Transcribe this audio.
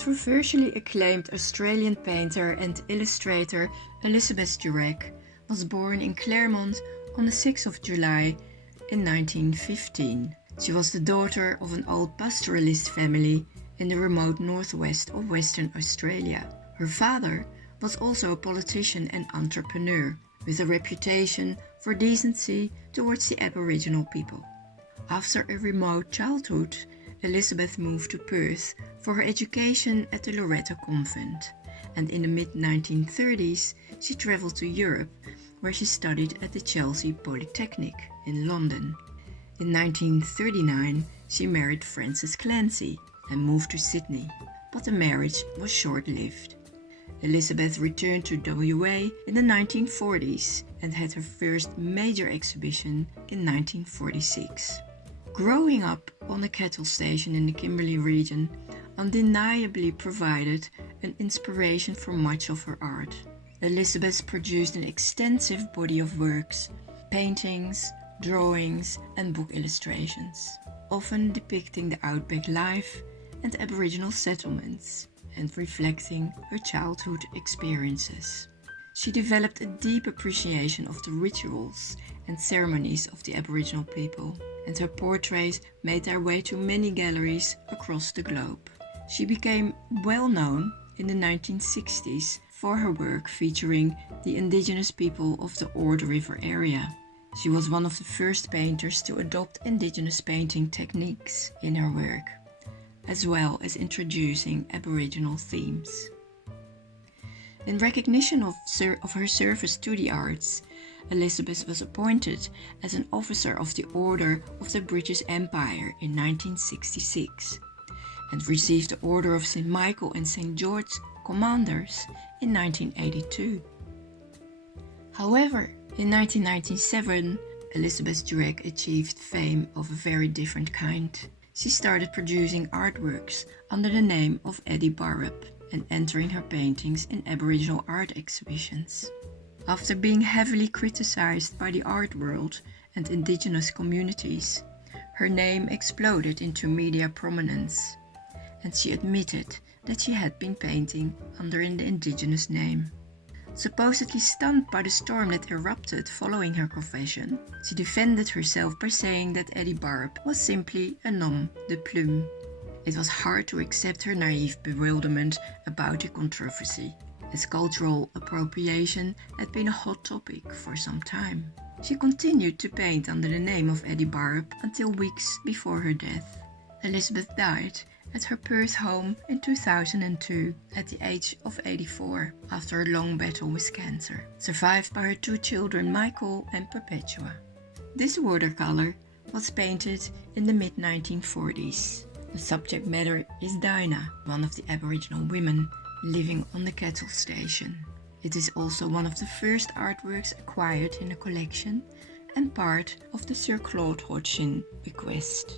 controversially acclaimed Australian painter and illustrator Elizabeth Durack was born in Claremont on the 6th of July in 1915. She was the daughter of an old pastoralist family in the remote northwest of Western Australia. Her father was also a politician and entrepreneur, with a reputation for decency towards the Aboriginal people. After a remote childhood, Elizabeth moved to Perth for her education at the Loreto Convent, and in the mid-1930s she travelled to Europe, where she studied at the Chelsea Polytechnic in London. In 1939 she married Francis Clancy and moved to Sydney, but the marriage was short-lived. Elizabeth returned to WA in the 1940s and had her first major exhibition in 1946. Growing up on a cattle station in the Kimberley region undeniably provided an inspiration for much of her art. Elizabeth produced an extensive body of works, paintings, drawings and book illustrations, often depicting the outback life and Aboriginal settlements and reflecting her childhood experiences. She developed a deep appreciation of the rituals and ceremonies of the Aboriginal people, and her portraits made their way to many galleries across the globe. She became well known in the 1960s for her work featuring the indigenous people of the Ord River area. She was one of the first painters to adopt indigenous painting techniques in her work, as well as introducing Aboriginal themes. In recognition of her service to the arts, Elizabeth was appointed as an officer of the Order of the British Empire in 1966 and received the Order of St. Michael and St. George Commanders in 1982. However, in 1997, Elizabeth Durack achieved fame of a very different kind. She started producing artworks under the name of Eddie Barrup and entering her paintings in Aboriginal art exhibitions. After being heavily criticized by the art world and indigenous communities, her name exploded into media prominence, and she admitted that she had been painting under an indigenous name. Supposedly stunned by the storm that erupted following her confession, she defended herself by saying that Eddie Barrup was simply a nom de plume. It was hard to accept her naive bewilderment about the controversy, as cultural appropriation had been a hot topic for some time. She continued to paint under the name of Eddie Barrup until weeks before her death. Elizabeth died at her Perth home in 2002 at the age of 84 after a long battle with cancer, survived by her two children Michael and Perpetua. This watercolour was painted in the mid-1940s. The subject matter is Dinah, one of the Aboriginal women living on the cattle station. It is also one of the first artworks acquired in the collection and part of the Sir Claude Hodgson bequest.